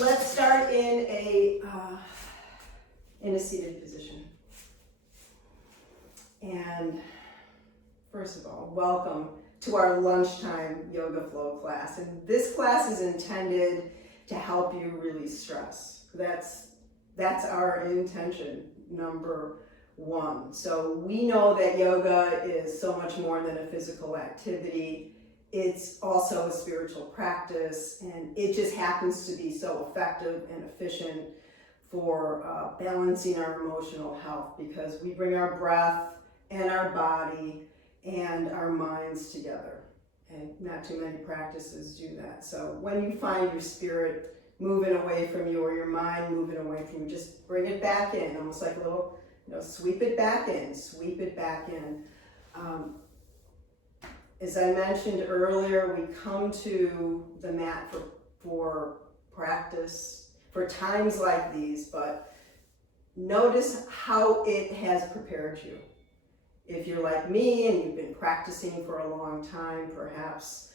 Let's start in a seated position. And first of all, welcome to our lunchtime yoga flow class. And this class is intended to help you release stress. That's our intention, number one. So we know that yoga is so much more than a physical activity. It's also a spiritual practice, and it just happens to be so effective and efficient for balancing our emotional health, because we bring our breath and our body and our minds together. And not too many practices do that. So when you find your spirit moving away from you, or your mind moving away from you, just bring it back in, almost like a little, sweep it back in, sweep it back in. As I mentioned earlier, we come to the mat for practice, for times like these, but notice how it has prepared you. If you're like me and you've been practicing for a long time, perhaps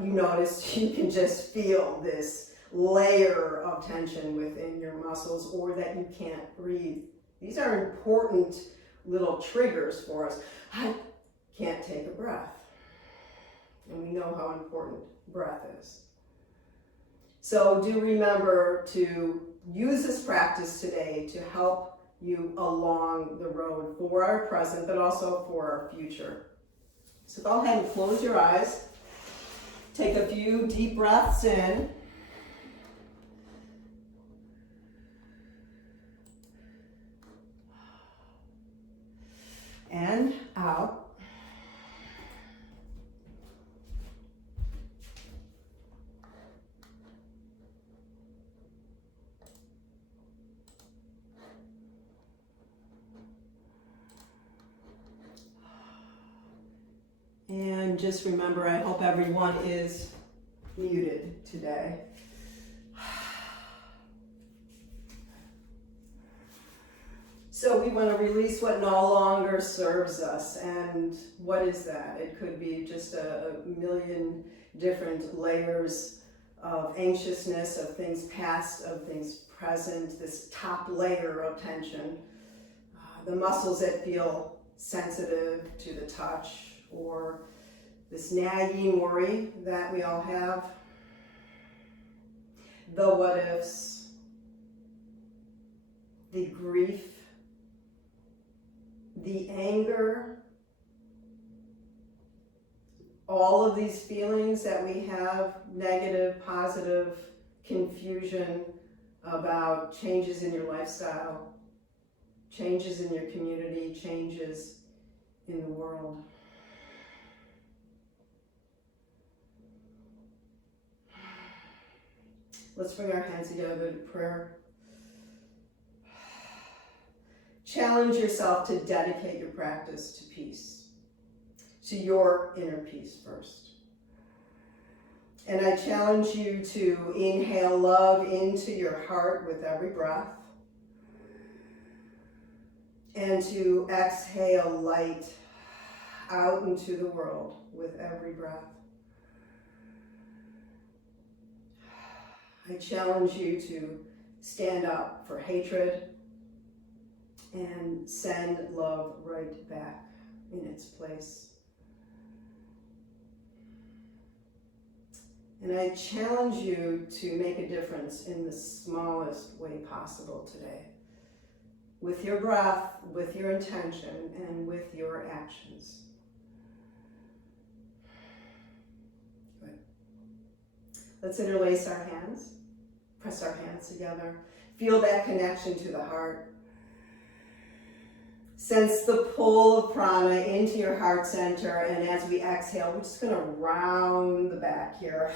you notice you can just feel this layer of tension within your muscles, or that you can't breathe. These are important little triggers for us. I can't take a breath. And we know how important breath is. So do remember to use this practice today to help you along the road for our present, but also for our future. So go ahead and close your eyes. Take a few deep breaths in. And out. And just remember, I hope everyone is muted today. So we want to release what no longer serves us. And what is that? It could be just a million different layers of anxiousness, of things past, of things present, this top layer of tension. The muscles that feel sensitive to the touch, or this nagging worry that we all have. The what ifs, the grief, the anger, all of these feelings that we have, negative, positive, confusion about changes in your lifestyle, changes in your community, changes in the world. Let's bring our hands together to prayer. Challenge yourself to dedicate your practice to peace, to your inner peace first. And I challenge you to inhale love into your heart with every breath, and to exhale light out into the world with every breath. I challenge you to stand up for hatred and send love right back in its place. And I challenge you to make a difference in the smallest way possible today, with your breath, with your intention, and with your actions. Good. Let's interlace our hands, press our hands together, feel that connection to the heart. Sense the pull of prana into your heart center, and as we exhale, we're just going to round the back here.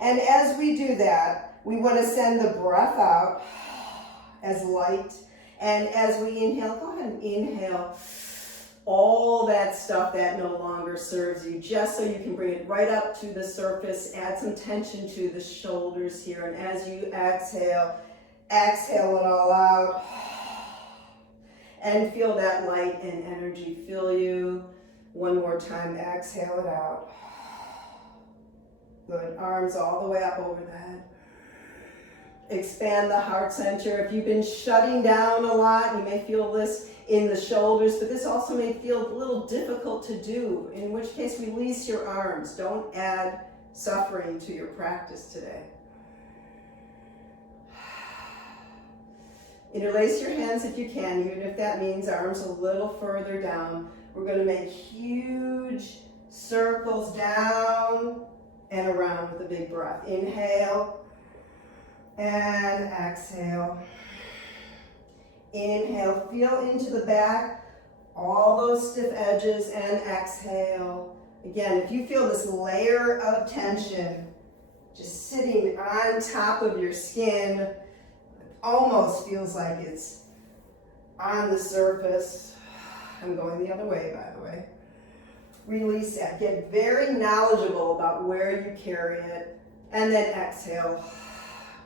And as we do that, we want to send the breath out as light. And as we inhale, go ahead and inhale all that stuff that no longer serves you, just so you can bring it right up to the surface. Add some tension to the shoulders here. And as you exhale it all out. And feel that light and energy fill you. One more time, exhale it out. Good, arms all the way up over the head. expand the heart center. If you've been shutting down a lot, you may feel this in the shoulders, but this also may feel a little difficult to do, in which case release your arms. Don't add suffering to your practice today. Interlace your hands if you can, even if that means arms a little further down. We're going to make huge circles down and around with a big breath. Inhale and exhale. Inhale, feel into the back, all those stiff edges, and exhale. Again, if you feel this layer of tension just sitting on top of your skin, it almost feels like it's on the surface. I'm going the other way, by the way. Release that. Get very knowledgeable about where you carry it, and then exhale.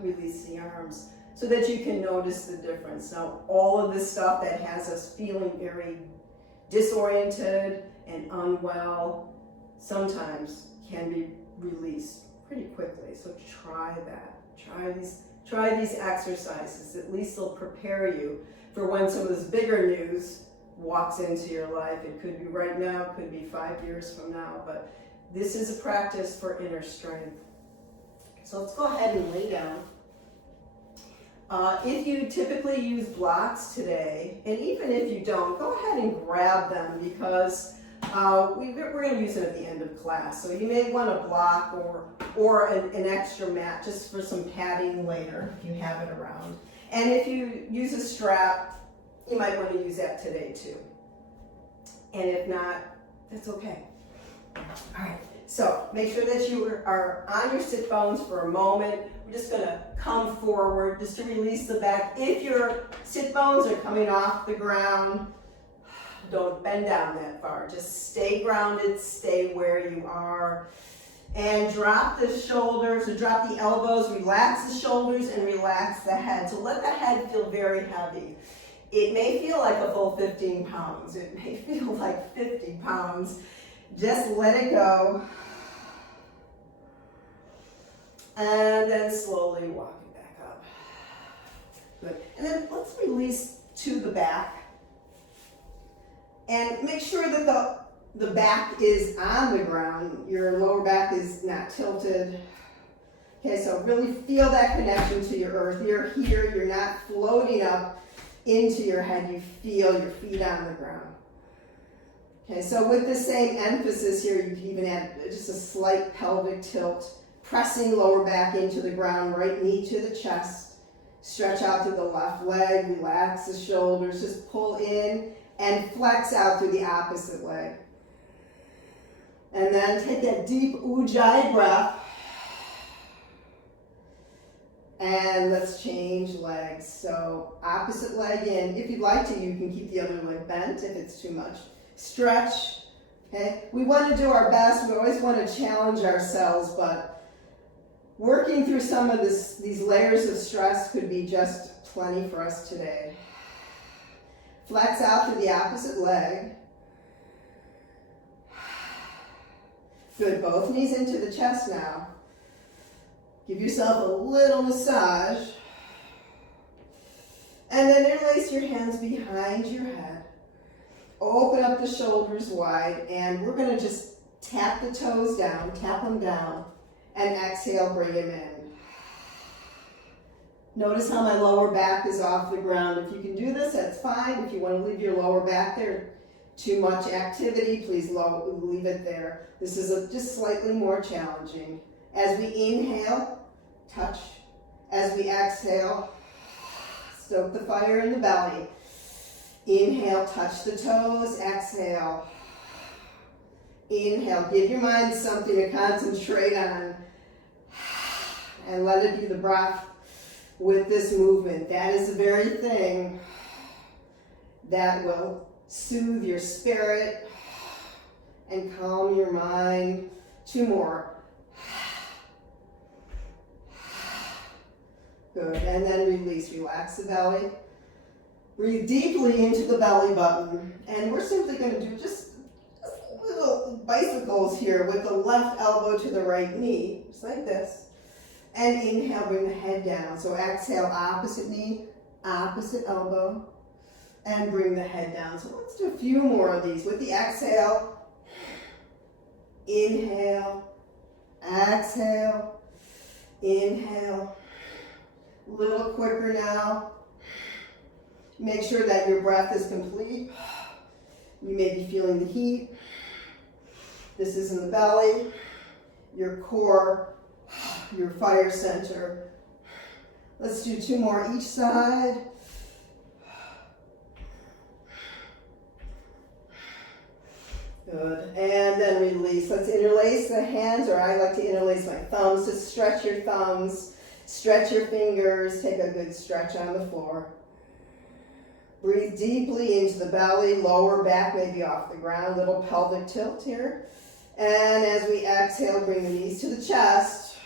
Release the arms so that you can notice the difference. Now, all of this stuff that has us feeling very disoriented and unwell sometimes can be released pretty quickly. So try that. Try these exercises. At least they'll prepare you for when some of this bigger news walks into your life. It could be right now, it could be 5 years from now, but this is a practice for inner strength. So let's go ahead and lay down. If you typically use blocks today, and even if you don't, go ahead and grab them, because we're going to use them at the end of class. So you may want a block or an extra mat just for some padding later if you have it around. And if you use a strap, you might want to use that today too. And if not, that's okay. All right, so make sure that you are on your sit bones for a moment. We're just going to come forward just to release the back. If your sit bones are coming off the ground, don't bend down that far. Just stay grounded, stay where you are. And drop the shoulders, or drop the elbows, relax the shoulders, and relax the head. So let the head feel very heavy. It may feel like a full 15 pounds. It may feel like 50 pounds. Just let it go. And then slowly walk it back up. Good. And then let's release to the back. And make sure that the back is on the ground. Your lower back is not tilted. Okay, so really feel that connection to your earth. You're here, you're not floating up into your head. You feel your feet on the ground. Okay, so with the same emphasis here, you can even add just a slight pelvic tilt, pressing lower back into the ground, right knee to the chest. Stretch out to the left leg, relax the shoulders, just pull in and flex out through the opposite leg. And then take that deep Ujjayi breath. And let's change legs. So opposite leg in. If you'd like to, you can keep the other leg bent if it's too much. Stretch. Okay? We want to do our best. We always want to challenge ourselves, but working through some of these layers of stress could be just plenty for us today. Flex out to the opposite leg. Good, both knees into the chest now. Give yourself a little massage. And then interlace your hands behind your head. Open up the shoulders wide, and we're going to just tap the toes down, tap them down, and exhale, bring them in. Notice how my lower back is off the ground. If you can do this, that's fine. If you want to leave your lower back there, too much activity, please leave it there. This is just slightly more challenging. As we inhale, touch. As we exhale, stoke the fire in the belly. Inhale, touch the toes. Exhale. Inhale, give your mind something to concentrate on. And let it be the breath with this movement. That is the very thing that will soothe your spirit and calm your mind. 2 more. Good, and then release. Relax the belly. Breathe deeply into the belly button. And we're simply going to do just little bicycles here with the left elbow to the right knee, just like this. And inhale, bring the head down. So exhale, opposite knee, opposite elbow, and bring the head down. So let's do a few more of these. With the exhale, inhale, exhale, inhale. A little quicker now. Make sure that your breath is complete. You may be feeling the heat. This is in the belly, your core, your fire center. Let's do 2 more each side. Good. And then release. Let's interlace the hands, or I like to interlace my thumbs. Just stretch your thumbs, stretch your fingers, take a good stretch on the floor. Breathe deeply into the belly, lower back maybe off the ground, little pelvic tilt here. And as we exhale, bring the knees to the chest,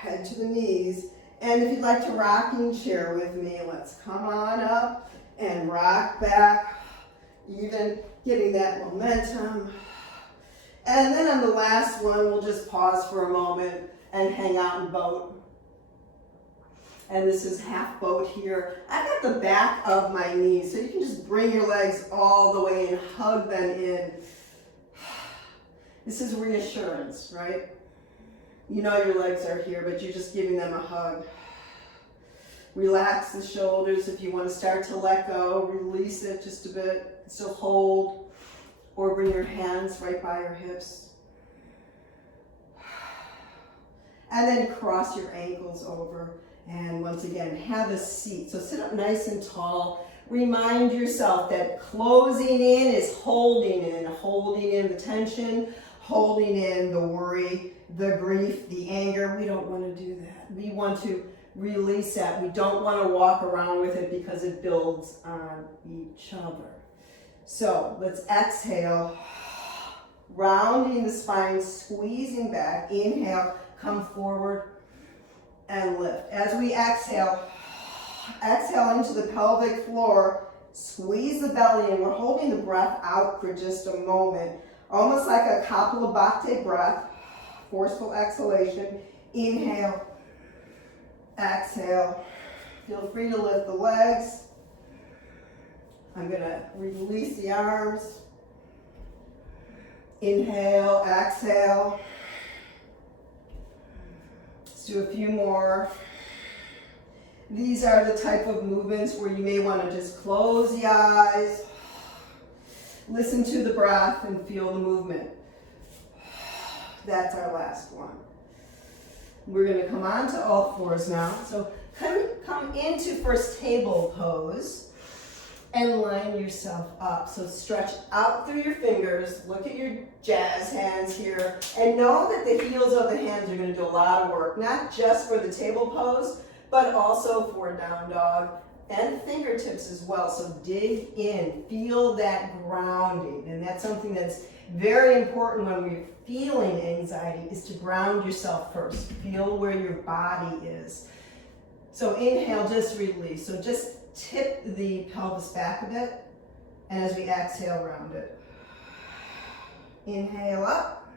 head to the knees. And if you'd like to rocking chair with me, let's come on up and rock back, even getting that momentum. And then on the last one, we'll just pause for a moment and hang out and boat. And this is half boat here. I've got the back of my knees, so you can just bring your legs all the way and hug them in. This is reassurance, right? You know your legs are here, but you're just giving them a hug. Relax the shoulders. If you want to start to let go, release it just a bit. Still hold, or bring your hands right by your hips. And then cross your ankles over. And once again, have a seat. So sit up nice and tall. Remind yourself that closing in is holding in the tension, holding in the worry, the grief, the anger. We don't want to do that. We want to release that. We don't want to walk around with it because it builds on each other. So let's exhale, rounding the spine, squeezing back. Inhale, come forward and lift. As we exhale, exhale into the pelvic floor, squeeze the belly, and we're holding the breath out for just a moment, almost like a Kapalabhati breath, forceful exhalation. Inhale, exhale. Feel free to lift the legs. I'm gonna release the arms. Inhale, exhale. Let's do a few more. These are the type of movements where you may want to just close the eyes, listen to the breath, and feel the movement. That's our last one. We're going to come on to all fours now. So come into first table pose and line yourself up. So stretch out through your fingers, look at your jazz hands here, and know that the heels of the hands are going to do a lot of work, not just for the table pose, but also for down dog and fingertips as well. So dig in, feel that grounding, and that's something that's very important when we're feeling anxiety, is to ground yourself first. Feel where your body is. So inhale, just release. So just tip the pelvis back a bit, and as we exhale, round it. Inhale up,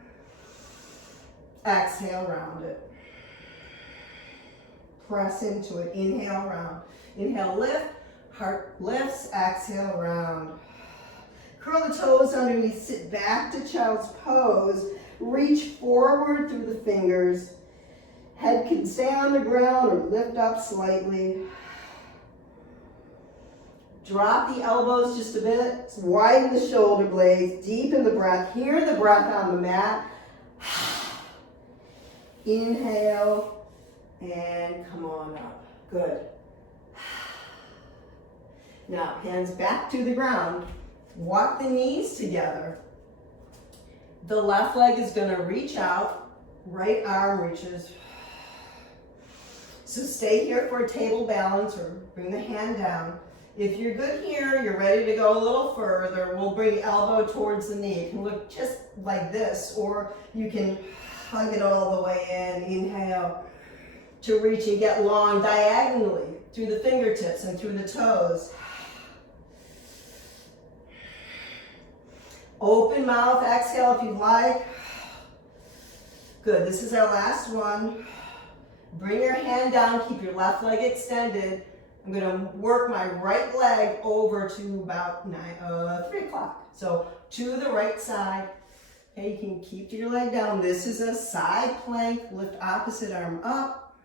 exhale, round it. Press into it. Inhale, round. Inhale, lift. Heart lifts. Exhale, round. Curl the toes underneath. Sit back to child's pose. Reach forward through the fingers. Head can stay on the ground or lift up slightly. Drop the elbows just a bit. Widen the shoulder blades. Deepen the breath. Hear the breath on the mat. Inhale. And come on up. Good. Now, hands back to the ground. Walk the knees together. The left leg is going to reach out. Right arm reaches. So stay here for a table balance, or bring the hand down. If you're good here, you're ready to go a little further, we'll bring elbow towards the knee. It can look just like this, or you can hug it all the way in. Inhale. To reach and get long diagonally through the fingertips and through the toes. Open mouth, exhale if you'd like. Good, this is our last one. Bring your hand down, keep your left leg extended. I'm gonna work my right leg over to about 3 o'clock. So to the right side. Okay, you can keep your leg down. This is a side plank. Lift opposite arm up.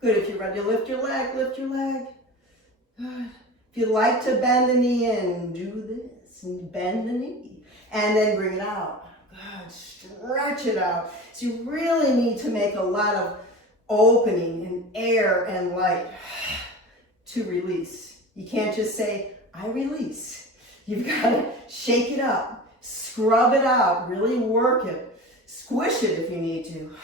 Good, if you're ready to lift your leg, lift your leg. Good. If you like to bend the knee in, do this and bend the knee. And then bring it out. Good, stretch it out. So you really need to make a lot of opening and air and light to release. You can't just say, I release. You've got to shake it up, scrub it out, really work it, squish it if you need to.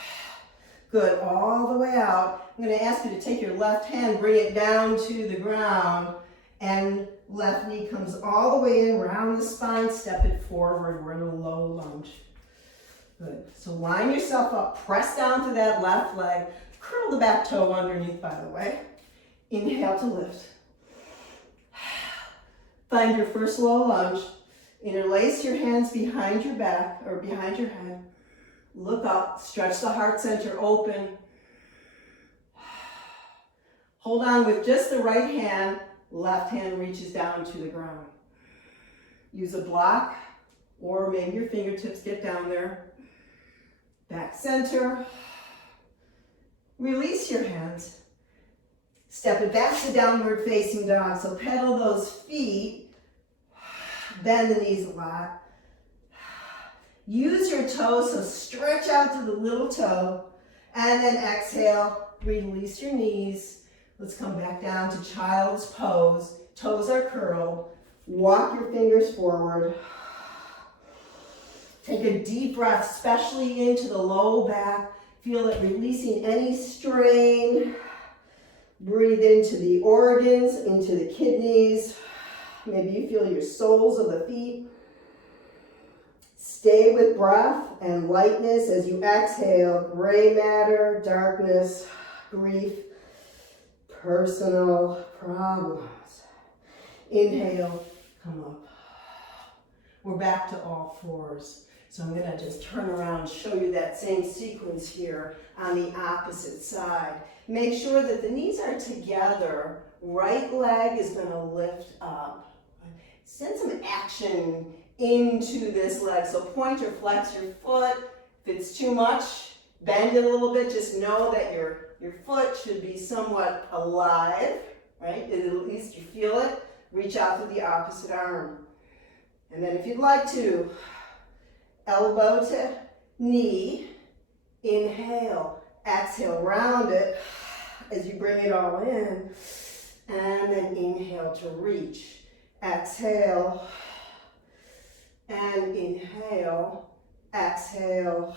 Good, all the way out. I'm going to ask you to take your left hand, bring it down to the ground, and left knee comes all the way in, round the spine, step it forward. We're in a low lunge. Good. So line yourself up, press down to that left leg, curl the back toe underneath, by the way. Inhale to lift. Find your first low lunge. Interlace your hands behind your back or behind your head. Look up, stretch the heart center open. Hold on with just the right hand. Left hand reaches down to the ground. Use a block or maybe your fingertips get down there. Back center. Release your hands. Step it back to downward facing dog. So pedal those feet. Bend the knees a lot. Use your toes, so stretch out to the little toe. And then exhale, release your knees. Let's come back down to child's pose. Toes are curled. Walk your fingers forward. Take a deep breath, especially into the low back. Feel it releasing any strain. Breathe into the organs, into the kidneys. Maybe you feel your soles of the feet. Stay with breath and lightness as you exhale. Gray matter, darkness, grief, personal problems. Inhale, come up. We're back to all fours. So I'm going to just turn around and show you that same sequence here on the opposite side. Make sure that the knees are together. Right leg is going to lift up. Send some action into this leg. So point or flex your foot. If it's too much, bend it a little bit. Just know that your foot should be somewhat alive, right? At least you feel it. Reach out to the opposite arm. And then if you'd like to, elbow to knee, inhale, exhale, round it as you bring it all in, and then inhale to reach. Exhale, and inhale, exhale,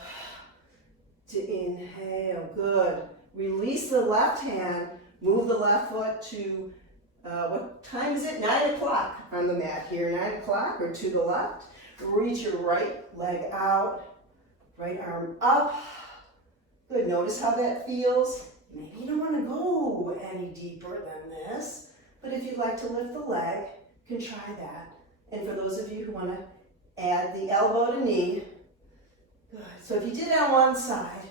to inhale. Good. Release the left hand, move the left foot to, what time is it? 9 o'clock on the mat here. 9 o'clock or to the left. Reach your right leg out, right arm up. Good, notice how that feels. Maybe you don't want to go any deeper than this, but if you'd like to lift the leg, you can try that. And for those of you who want to add the elbow to knee, good. So if you did it on one side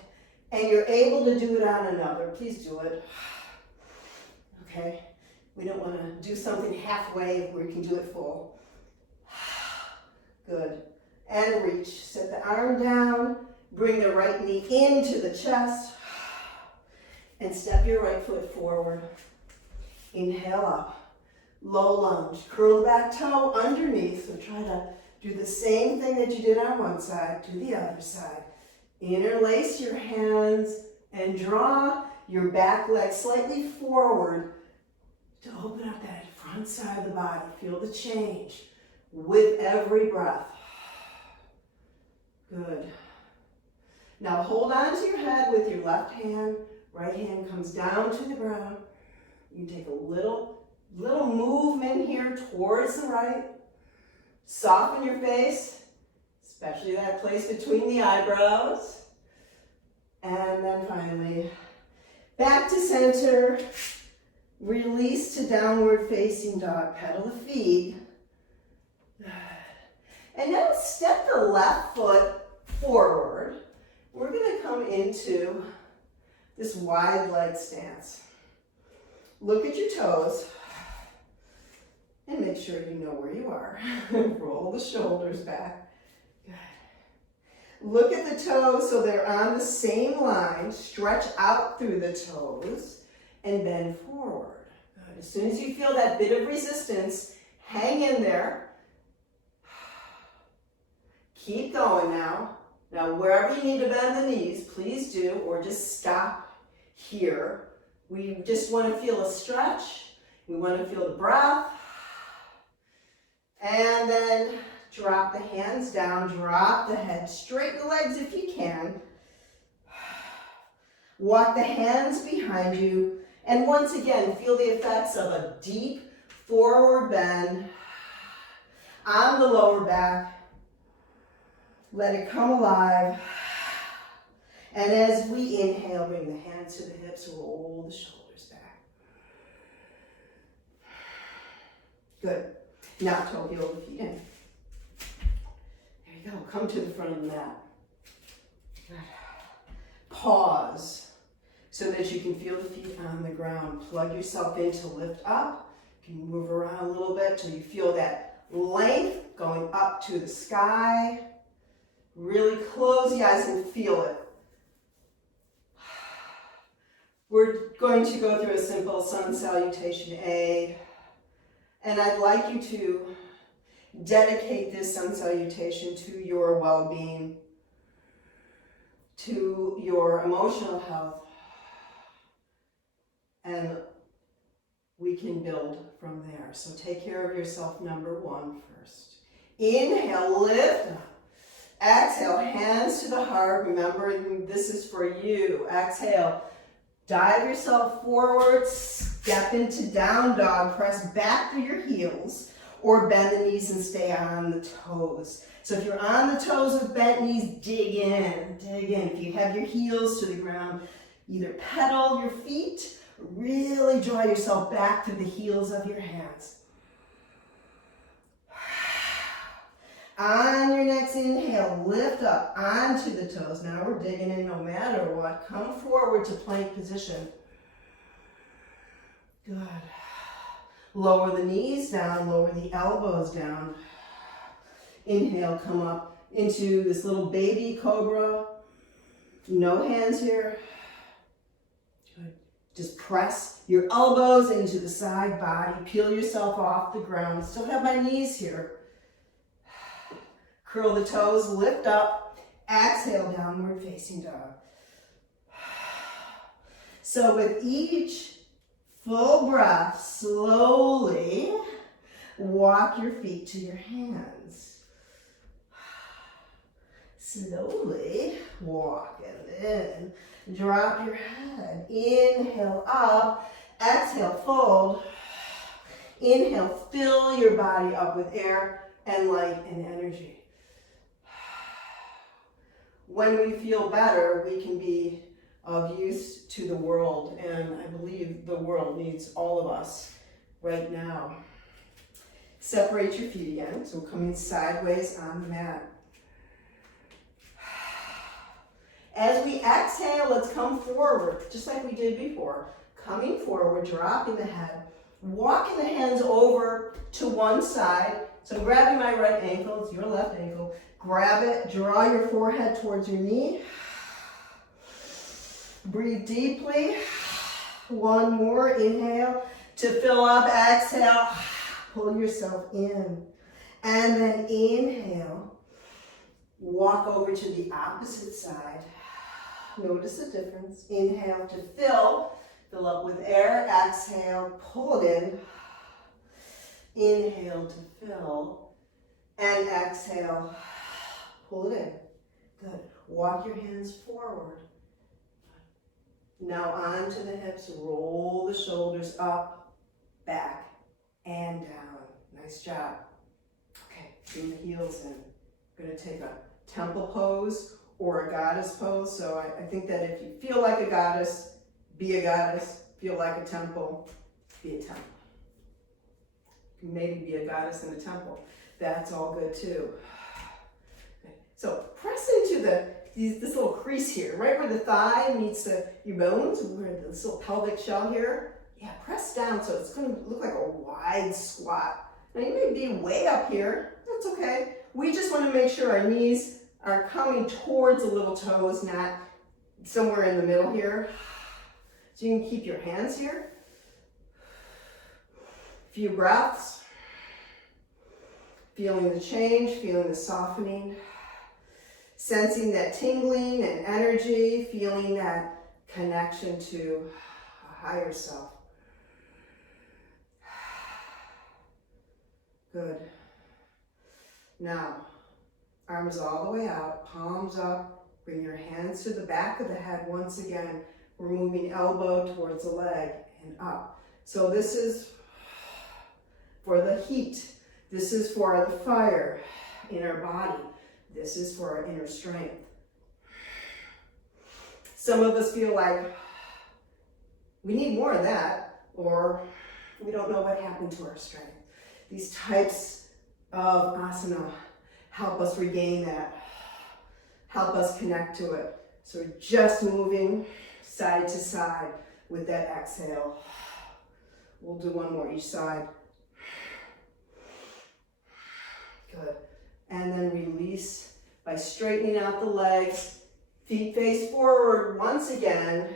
and you're able to do it on another, please do it. Okay, we don't want to do something halfway where you can do it full. Good. And reach. Set the arm down. Bring the right knee into the chest. And step your right foot forward. Inhale up. Low lunge. Curl the back toe underneath. So try to do the same thing that you did on one side to the other side. Interlace your hands and draw your back leg slightly forward to open up that front side of the body. Feel the change with every breath. Good. Now hold on to your head with your left hand. Right hand comes down to the ground. You take a little movement here towards the right. Soften your face, especially that place between the eyebrows. And then finally, back to center. Release to downward facing dog. Pedal the feet. And now step the left foot forward We're going to come into this wide leg stance. Look at your toes and make sure you know where you are. Roll the shoulders back. Good. Look at the toes so they're on the same line. Stretch out through the toes and bend forward. Good. As soon as you feel that bit of resistance, hang in there. Keep going now. Now, wherever you need to bend the knees, please do, or just stop here. We just want to feel a stretch. We want to feel the breath. And then drop the hands down, drop the head, straighten the legs if you can. Walk the hands behind you. And once again, feel the effects of a deep forward bend on the lower back. Let it come alive. And as we inhale, bring the hands to the hips, roll the shoulders back. Good. Now toe heel the feet in. There you go. Come to the front of the mat. Good. Pause so that you can feel the feet on the ground. Plug yourself in to lift up. You can move around a little bit till you feel that length going up to the sky. Really close the eyes and feel it. We're going to go through a simple sun salutation A. And I'd like you to dedicate this sun salutation to your well-being, to your emotional health, and we can build from there. So take care of yourself, number one first. Inhale, lift up. Exhale, hands to the heart. Remember, this is for you. Exhale, dive yourself forward, step into down dog, press back through your heels, or bend the knees and stay on the toes. So if you're on the toes with bent knees, dig in, dig in. If you have your heels to the ground, either pedal your feet, really draw yourself back through the heels of your hands. On your next inhale, lift up onto the toes. Now we're digging in no matter what. Come forward to plank position. Good. Lower the knees down, lower the elbows down. Inhale, come up into this little baby cobra. No hands here. Good. Just press your elbows into the side body. Peel yourself off the ground. I still have my knees here. Curl the toes, lift up, exhale, downward facing dog. So with each full breath, slowly walk your feet to your hands. Slowly walk it in. Drop your head. Inhale up, exhale, fold. Inhale, fill your body up with air and light and energy. When we feel better, we can be of use to the world, and I believe the world needs all of us right now. Separate your feet again, so coming sideways on the mat. As we exhale, let's come forward, just like we did before. Coming forward, dropping the head, walking the hands over to one side. So I'm grabbing my right ankle, it's your left ankle. Grab it, draw your forehead towards your knee. Breathe deeply. One more, inhale to fill up, exhale. Pull yourself in. And then inhale. Walk over to the opposite side. Notice the difference. Inhale to fill up with air. Exhale, pull it in. Inhale to fill. And exhale. Pull it in. Good. Walk your hands forward. Now onto the hips. Roll the shoulders up, back, and down. Nice job. Okay, bring the heels in. I'm going to take a temple pose or a goddess pose. So I think that if you feel like a goddess, be a goddess. Feel like a temple, be a temple. Maybe be a goddess in a temple. That's all good too. So press into the this little crease here, right where the thigh meets your bones, where this little pelvic shell here. Yeah, press down so it's going to look like a wide squat. Now you may be way up here, that's okay. We just want to make sure our knees are coming towards the little toes, not somewhere in the middle here. So you can keep your hands here. Few breaths. Feeling the change, feeling the softening. Sensing that tingling and energy, feeling that connection to a higher self. Good. Now, arms all the way out, palms up. Bring your hands to the back of the head once again. We're moving elbow towards the leg and up. So this is for the heat. This is for the fire in our body. This is for our inner strength. Some of us feel like we need more of that, or we don't know what happened to our strength. These types of asana help us regain that, help us connect to it. So we're just moving side to side with that exhale. We'll do one more each side. Good. And then release by straightening out the legs. Feet face forward once again.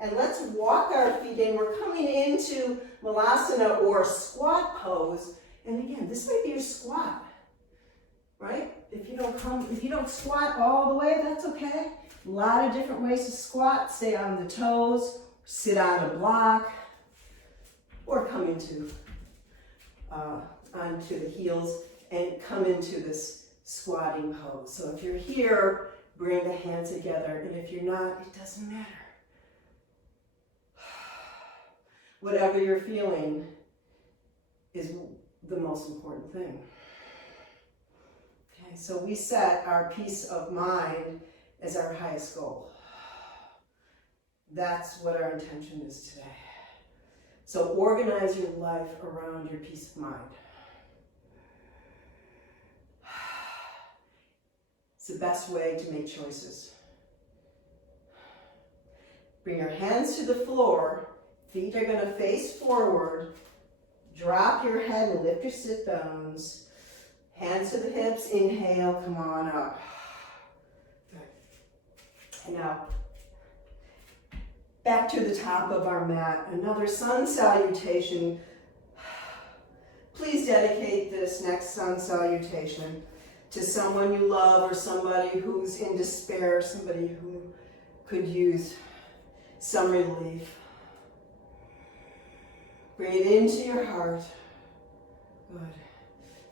And let's walk our feet in. We're coming into Malasana or squat pose. And again, this might be your squat, right? If you don't squat all the way, that's okay. A lot of different ways to squat. Stay on the toes, sit on a block, or come into onto the heels and come into this squatting pose. So if you're here, bring the hands together, and if you're not, it doesn't matter. Whatever you're feeling is the most important thing. Okay, so we set our peace of mind as our highest goal. That's what our intention is today. So organize your life around your peace of mind. It's the best way to make choices. Bring your hands to the floor. Feet are going to face forward. Drop your head and lift your sit bones. Hands to the hips. Inhale, come on up. Good. And now, back to the top of our mat. Another sun salutation. Please dedicate this next sun salutation to someone you love or somebody who's in despair, somebody who could use some relief. Bring it into your heart. Good.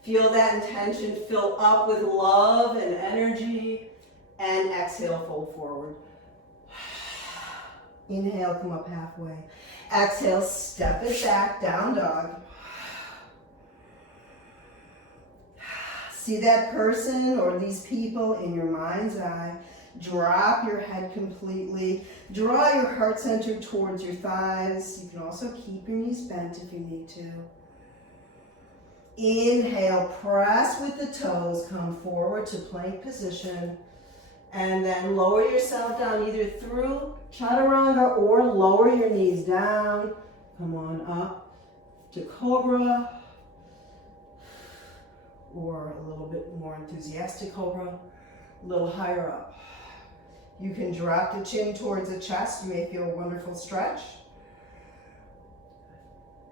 Feel that intention fill up with love and energy, and exhale, fold forward. Inhale, come up halfway. Exhale, step it back, down dog. See that person or these people in your mind's eye. Drop your head completely. Draw your heart center towards your thighs. You can also keep your knees bent if you need to. Inhale, press with the toes, come forward to plank position. And then lower yourself down either through chaturanga or lower your knees down. Come on up to cobra. Or a little bit more enthusiastic cobra, a little higher up. You can drop the chin towards the chest. You may feel a wonderful stretch.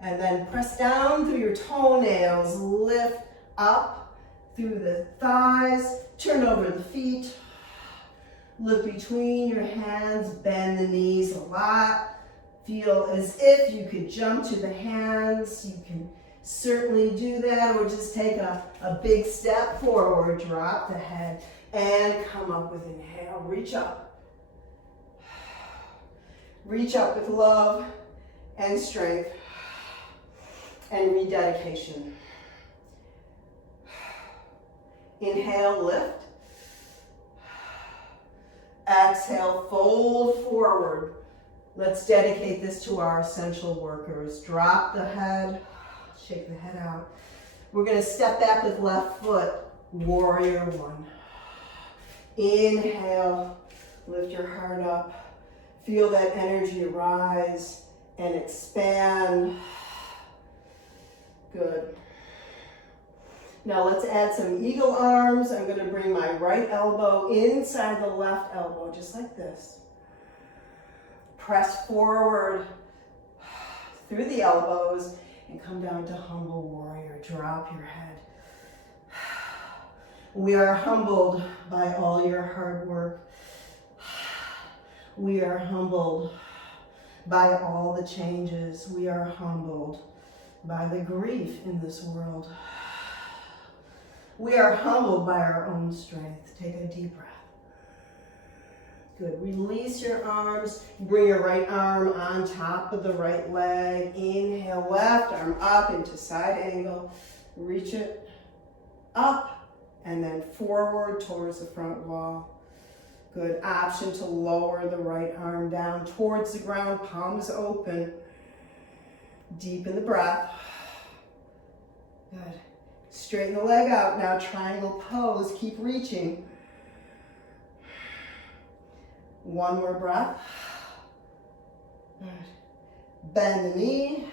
And then press down through your toenails, lift up through the thighs, turn over the feet, look between your hands, bend the knees a lot. Feel as if you could jump to the hands. You can certainly do that, or just take a big step forward, drop the head, and come up with inhale. Reach up. Reach up with love and strength and rededication. Inhale, lift. Exhale, fold forward. Let's dedicate this to our essential workers. Drop the head. Shake the head out. We're going to step back with left foot, warrior one. Inhale, lift your heart up. Feel that energy rise and expand. Good. Now let's add some eagle arms. I'm going to bring my right elbow inside the left elbow, just like this. Press forward through the elbows and come down to humble warrior. Drop your head. We are humbled by all your hard work. We are humbled by all the changes. We are humbled by the grief in this world. We are humbled by our own strength. Take a deep breath. Good. Release your arms. Bring your right arm on top of the right leg. Inhale, left arm up into side angle. Reach it up and then forward towards the front wall. Good. Option to lower the right arm down towards the ground, palms open. Deepen the breath. Good. Straighten the leg out. Now triangle pose. Keep reaching. One more breath. Good. Bend the knee.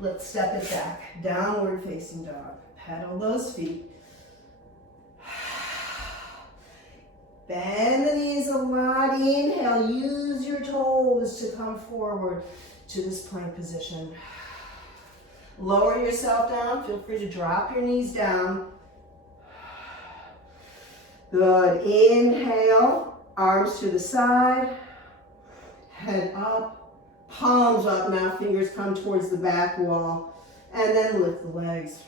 Let's step it back. Downward facing dog. Pedal those feet. Bend the knees a lot. Inhale. Use your toes to come forward to this plank position. Lower yourself down. Feel free to drop your knees down. Good. Inhale. Arms to the side. Head up. Palms up now. Fingers come towards the back wall. And then lift the legs.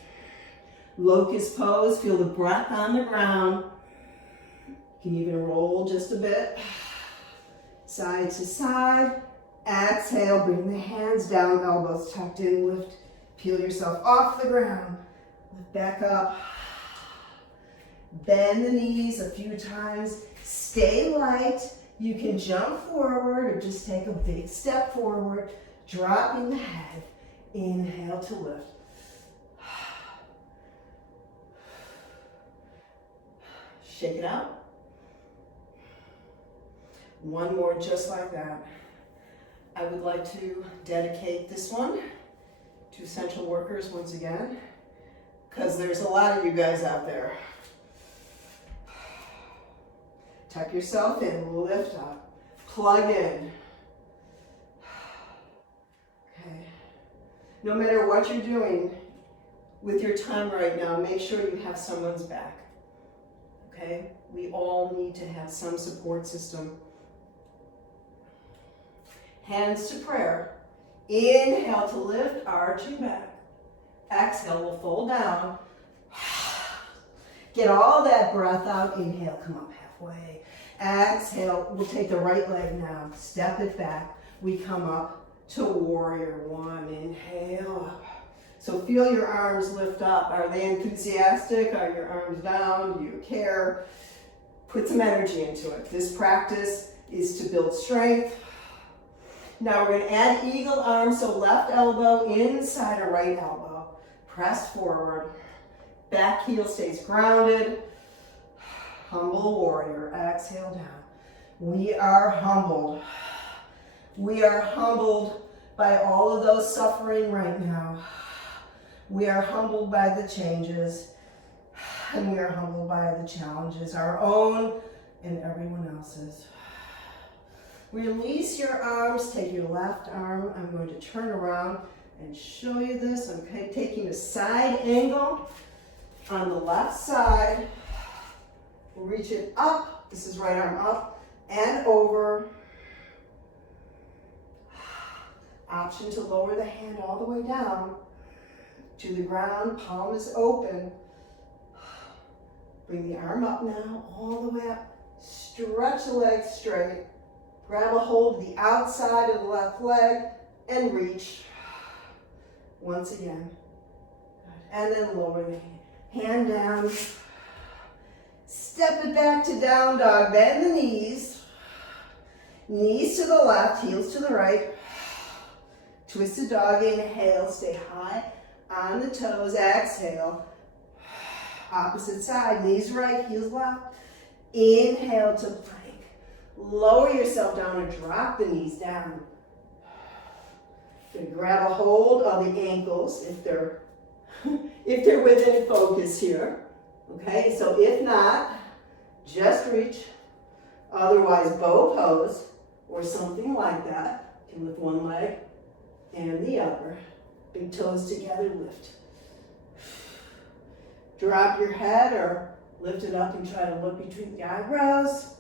Locust pose. Feel the breath on the ground. You can even roll just a bit. Side to side. Exhale. Bring the hands down. Elbows tucked in. Lift. Peel yourself off the ground. Lift back up. Bend the knees a few times. Stay light. You can jump forward or just take a big step forward, dropping the head. Inhale to lift. Shake it out. One more just like that. I would like to dedicate this one to essential workers once again, because there's a lot of you guys out there. Tuck yourself in, lift up, plug in. Okay. No matter what you're doing with your time right now, make sure you have someone's back. Okay? We all need to have some support system. Hands to prayer. Inhale to lift, arching back. Exhale, we'll fold down. Get all that breath out. Inhale, come up halfway. Exhale, we'll take the right leg now. Step it back. We come up to warrior one. Inhale up. So feel your arms lift up. Are they enthusiastic? Are your arms down? Do you care? Put some energy into it. This practice is to build strength. Now we're going to add eagle arms, so left elbow inside a right elbow. Press forward. Back heel stays grounded. Humble warrior. Exhale down. We are humbled. We are humbled by all of those suffering right now. We are humbled by the changes. And we are humbled by the challenges, our own and everyone else's. Release your arms, take your left arm. I'm going to turn around and show you this. I'm taking a side angle on the left side. Reach it up. This is right arm up and over. Option to lower the hand all the way down to the ground. Palm is open. Bring the arm up now, all the way up. Stretch the legs straight. Grab a hold of the outside of the left leg and reach. Once again. And then lower the hand down. Step it back to down dog. Bend the knees. Knees to the left, heels to the right. Twisted dog. Inhale, stay high on the toes. Exhale. Opposite side, knees right, heels left. Inhale to plank. Lower yourself down and drop the knees down. Then grab a hold of the ankles if they're within focus here. Okay, so if not, just reach. Otherwise, bow pose or something like that. You can lift one leg and the other. Big toes together, lift. Drop your head or lift it up and try to look between the eyebrows.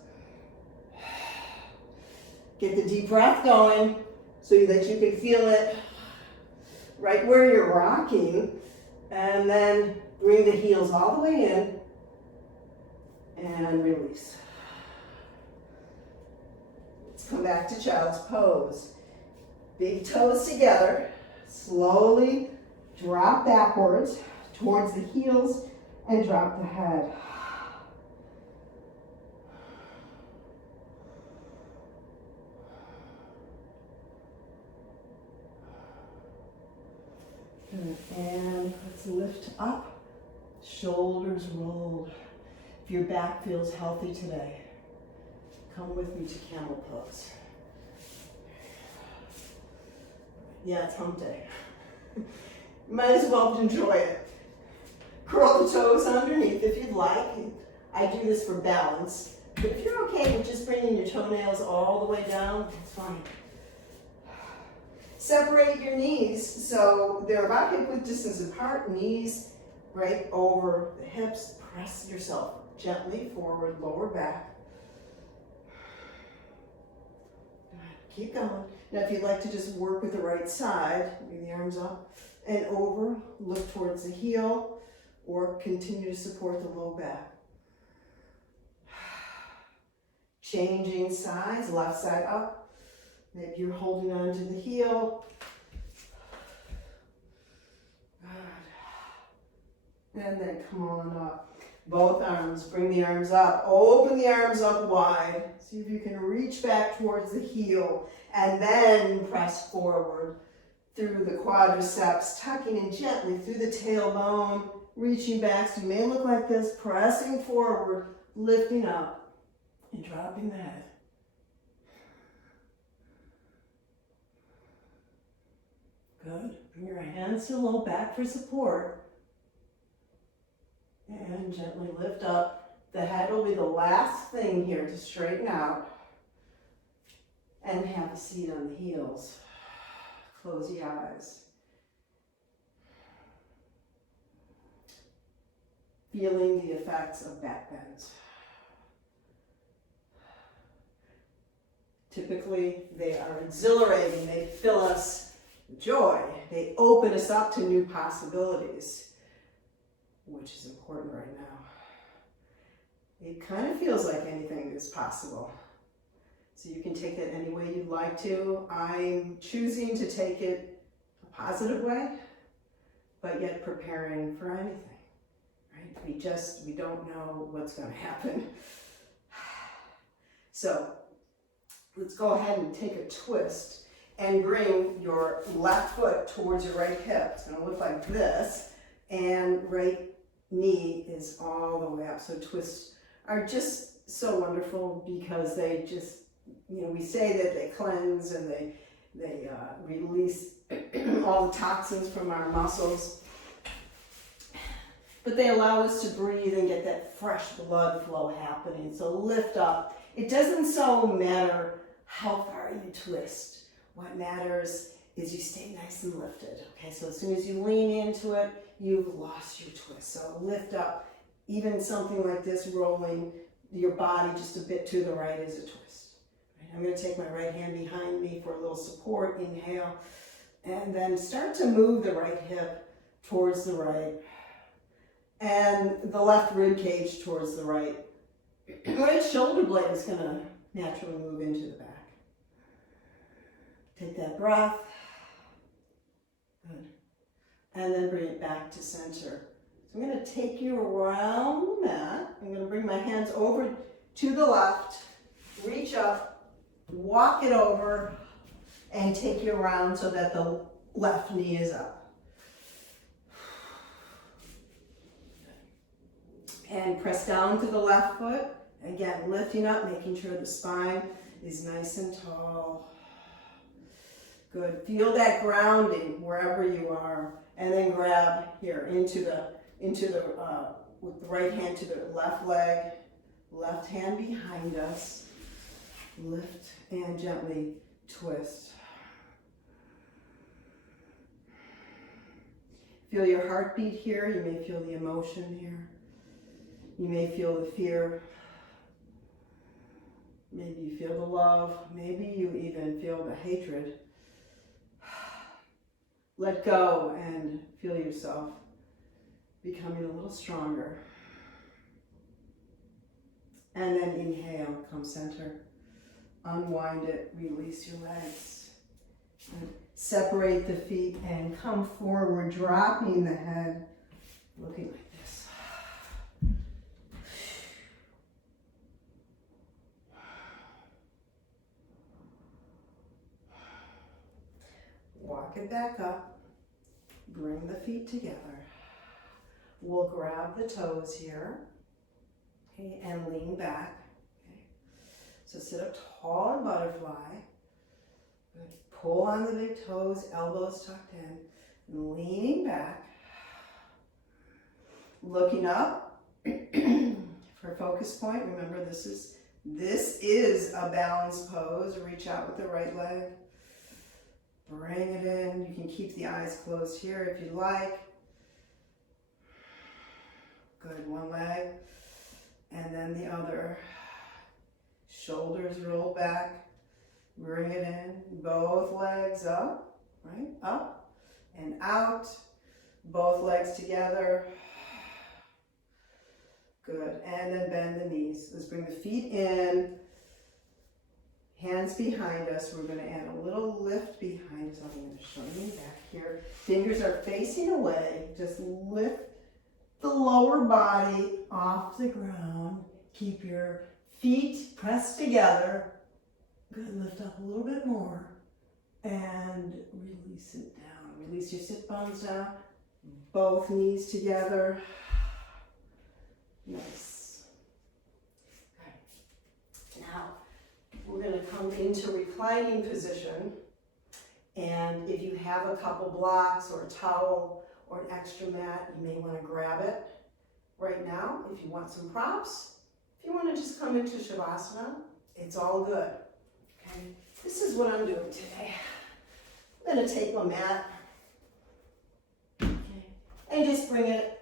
Get the deep breath going so that you can feel it right where you're rocking. And then bring the heels all the way in and release. Let's come back to child's pose. Big toes together. Slowly drop backwards towards the heels and drop the head. And let's lift up, shoulders rolled. If your back feels healthy today, come with me to camel pose. Yeah, it's hump day. Might as well enjoy it. Curl the toes underneath if you'd like. I do this for balance. But if you're okay with just bringing your toenails all the way down, that's fine. Separate your knees so they're about hip-width distance apart, knees right over the hips. Press yourself gently forward, lower back. Keep going. Now if you'd like to just work with the right side, bring the arms up and over, look towards the heel, or continue to support the low back. Changing sides, left side up. Maybe you're holding on to the heel. Good. And then come on up. Both arms, bring the arms up. Open the arms up wide. See if you can reach back towards the heel and then press forward through the quadriceps, tucking in gently through the tailbone, reaching back. So you may look like this, pressing forward, lifting up and dropping the head. Good. Bring your hands to the low back for support. And gently lift up. The head will be the last thing here to straighten out. And have a seat on the heels. Close the eyes. Feeling the effects of back bends. Typically, they are exhilarating. They fill us with joy. They open us up to new possibilities, which is important right now. It kind of feels like anything is possible. So you can take it any way you'd like to. I'm choosing to take it a positive way, but yet preparing for anything, right? We don't know what's going to happen. So let's go ahead and take a twist and bring your left foot towards your right hip. It's going to look like this, and right knee is all the way up. So twists are just so wonderful because they just, we say that they cleanse and they release all the toxins from our muscles, but they allow us to breathe and get that fresh blood flow happening. So lift up. It doesn't so matter how far you twist. What matters is you stay nice and lifted. Okay, so as soon as you lean into it, you've lost your twist. So lift up. Even something like this, rolling your body just a bit to the right is a twist. Right? I'm going to take my right hand behind me for a little support. Inhale. And then start to move the right hip towards the right. And the left rib cage towards the right. Right shoulder blade is going to naturally move into the back. Take that breath. Good. And then bring it back to center. So I'm going to take you around the mat. I'm going to bring my hands over to the left, reach up, walk it over, and take you around so that the left knee is up. And press down to the left foot Again, lifting up, making sure the spine is nice and tall. Good. Feel that grounding wherever you are. And then grab here into the with the right hand to the left leg, left hand behind us. Lift and gently twist. Feel your heartbeat here. You may feel the emotion here. You may feel the fear. Maybe you feel the love. Maybe you even feel the hatred. Let go and feel yourself becoming a little stronger. And then inhale, come center. Unwind it, release your legs. And separate the feet and come forward, dropping the head, looking like this. Walk it back up. Bring the feet together. We'll grab the toes here, okay, and lean back. Okay. So sit up tall and butterfly. Good. Pull on the big toes, elbows tucked in, and leaning back. Looking up for focus point. Remember, this is a balanced pose. Reach out with the right leg. Bring it in. You can keep the eyes closed here if you like. Good, one leg, and then the other. Shoulders roll back, bring it in, both legs up, right, up and out, both legs together. Good, and then bend the knees. Let's bring the feet in, hands behind us. We're gonna add a little lift behind us. I'm gonna show you back here. Fingers are facing away, just lift the lower body off the ground. Keep your feet pressed together. Good, lift up a little bit more. And release it down. Release your sit bones down. Both knees together. Nice. Okay. Now, we're gonna come into reclining position. And if you have a couple blocks or a towel, or an extra mat, you may want to grab it right now. If you want some props, if you want to just come into Shavasana, it's all good. Okay, this is what I'm doing today. I'm going to take my mat, okay, and just bring it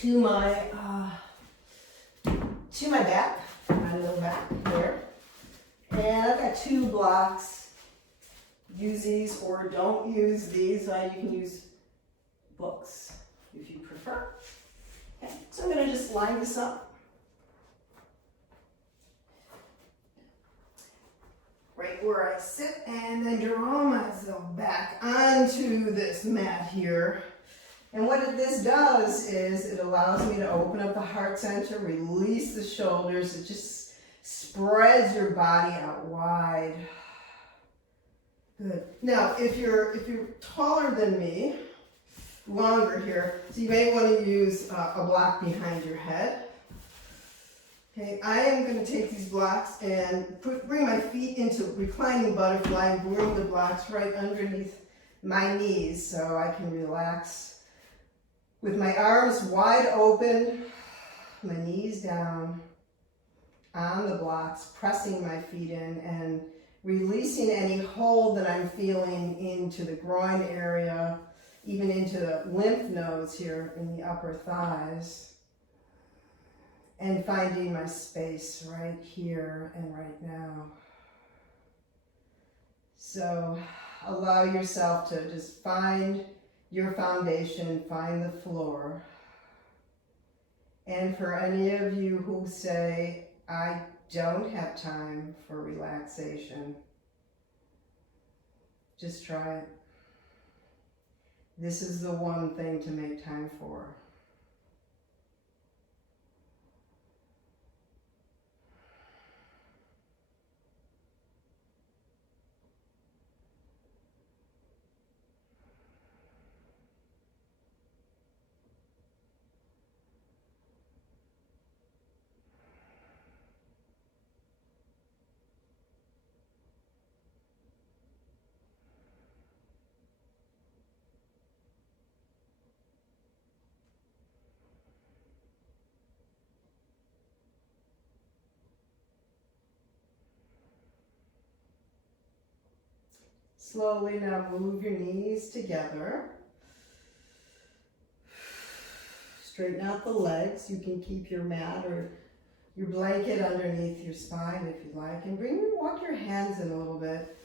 to my back, my little back there. And I've got 2 blocks. Use these or don't use these. You can use books if you prefer. Okay, so I'm going to just line this up right where I sit and then draw myself back onto this mat here. And what this does is it allows me to open up the heart center, release the shoulders. It just spreads your body out wide. Good. Now, if you're taller than me, longer here, so you may want to use a block behind your head. Okay, I am going to take these blocks and bring my feet into reclining butterfly and bring the blocks right underneath my knees so I can relax with my arms wide open, my knees down on the blocks, pressing my feet in and releasing any hold that I'm feeling into the groin area, even into the lymph nodes here in the upper thighs. And finding my space right here and right now. So allow yourself to just find your foundation, find the floor. And for any of you who say, I don't have time for relaxation, just try it. This is the one thing to make time for. Slowly now move your knees together. Straighten out the legs. You can keep your mat or your blanket underneath your spine if you like. And walk your hands in a little bit.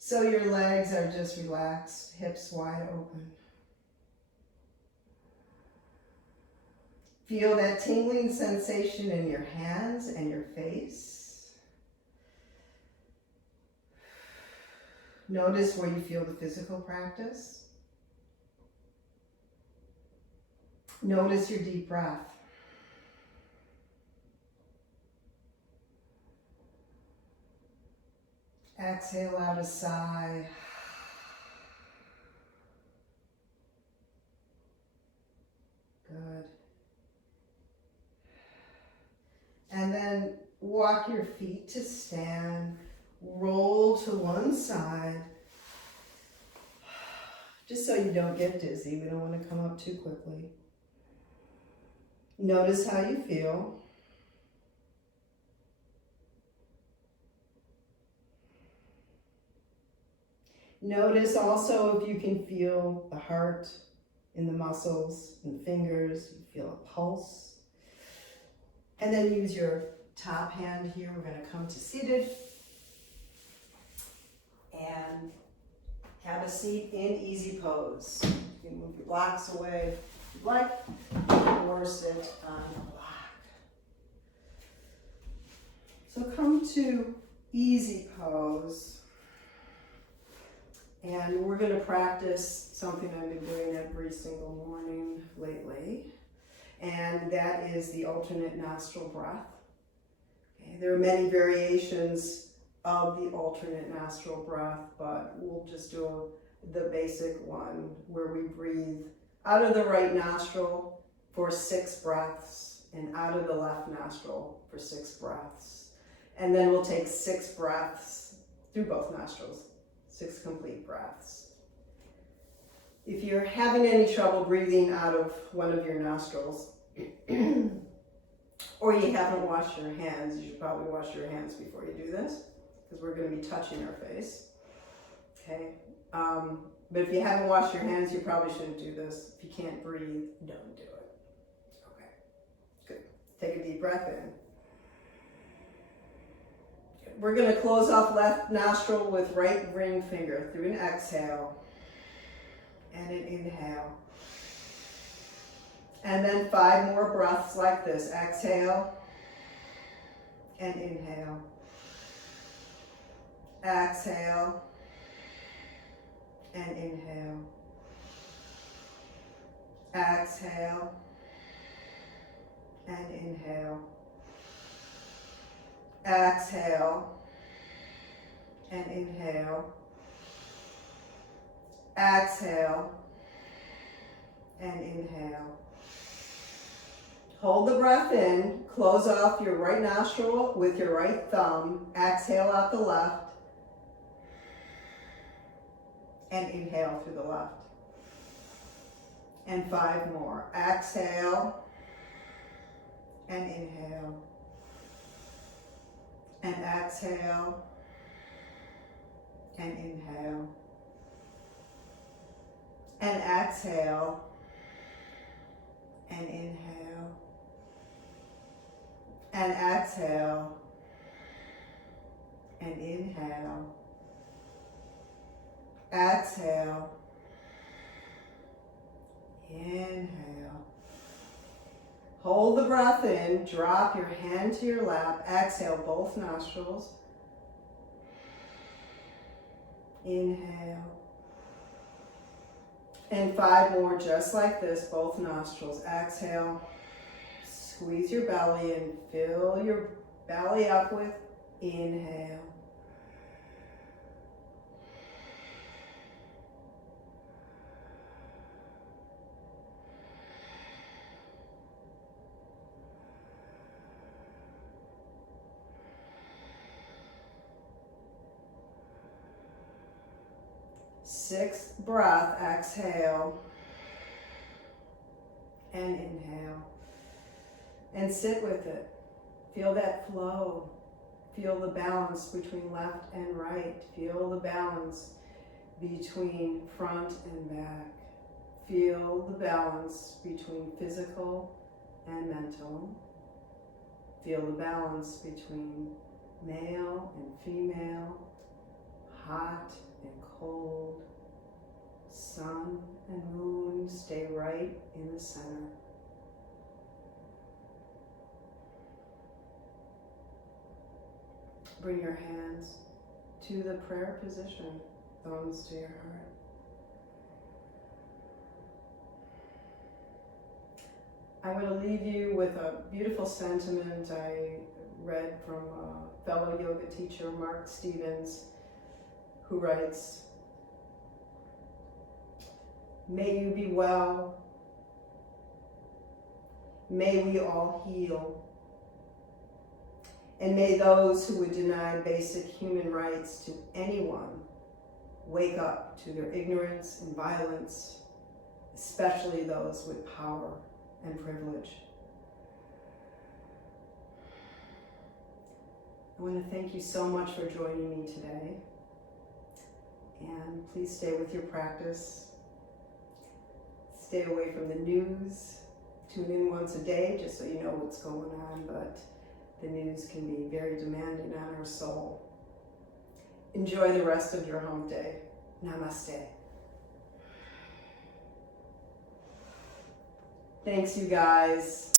So your legs are just relaxed, hips wide open. Feel that tingling sensation in your hands and your face. Notice where you feel the physical practice. Notice your deep breath. Exhale out a sigh. Good. And then walk your feet to stand. Roll to one side. Just so you don't get dizzy. We don't want to come up too quickly. Notice how you feel. Notice also if you can feel the heart in the muscles and fingers. You feel a pulse. And then use your top hand here. We're going to come to seated. And have a seat in easy pose. You can move your blocks away if you'd like, or sit on a block. So come to easy pose. And we're going to practice something I've been doing every single morning lately. And that is the alternate nostril breath. Okay, there are many variations of the alternate nostril breath, but we'll just do the basic one where we breathe out of the right nostril for 6 breaths and out of the left nostril for 6 breaths. And then we'll take 6 breaths through both nostrils, 6 complete breaths. If you're having any trouble breathing out of one of your nostrils, or you haven't washed your hands, you should probably wash your hands before you do this, because we're going to be touching our face. Okay, but if you haven't washed your hands, you probably shouldn't do this. If you can't breathe, don't do it. Okay, good. Take a deep breath in. We're going to close off left nostril with right ring finger through an exhale and an inhale. And then 5 more breaths like this. Exhale and inhale. Exhale and inhale. Exhale and inhale. Exhale and inhale. Exhale and inhale. Hold the breath in. Close off your right nostril with your right thumb. Exhale out the left. And inhale through the left. And 5 more. Exhale and inhale. And exhale and inhale. And exhale and inhale. And exhale and inhale. Exhale. Inhale. Hold the breath in. Drop your hand to your lap. Exhale both nostrils. Inhale. And 5 more just like this, both nostrils. Exhale. Squeeze your belly and fill your belly up with inhale. Sixth breath, exhale and inhale. And sit with it. Feel that flow. Feel the balance between left and right. Feel the balance between front and back. Feel the balance between physical and mental. Feel the balance between male and female, hot and cold, sun and moon. Stay right in the center. Bring your hands to the prayer position, thumbs to your heart. I'm going to leave you with a beautiful sentiment I read from a fellow yoga teacher, Mark Stevens, who writes, "May you be well. May we all heal. And may those who would deny basic human rights to anyone wake up to their ignorance and violence, especially those with power and privilege." I want to thank you so much for joining me today. And please stay with your practice. Stay away from the news. Tune in once a day just so you know what's going on, but the news can be very demanding on our soul. Enjoy the rest of your hump day. Namaste. Thanks, you guys.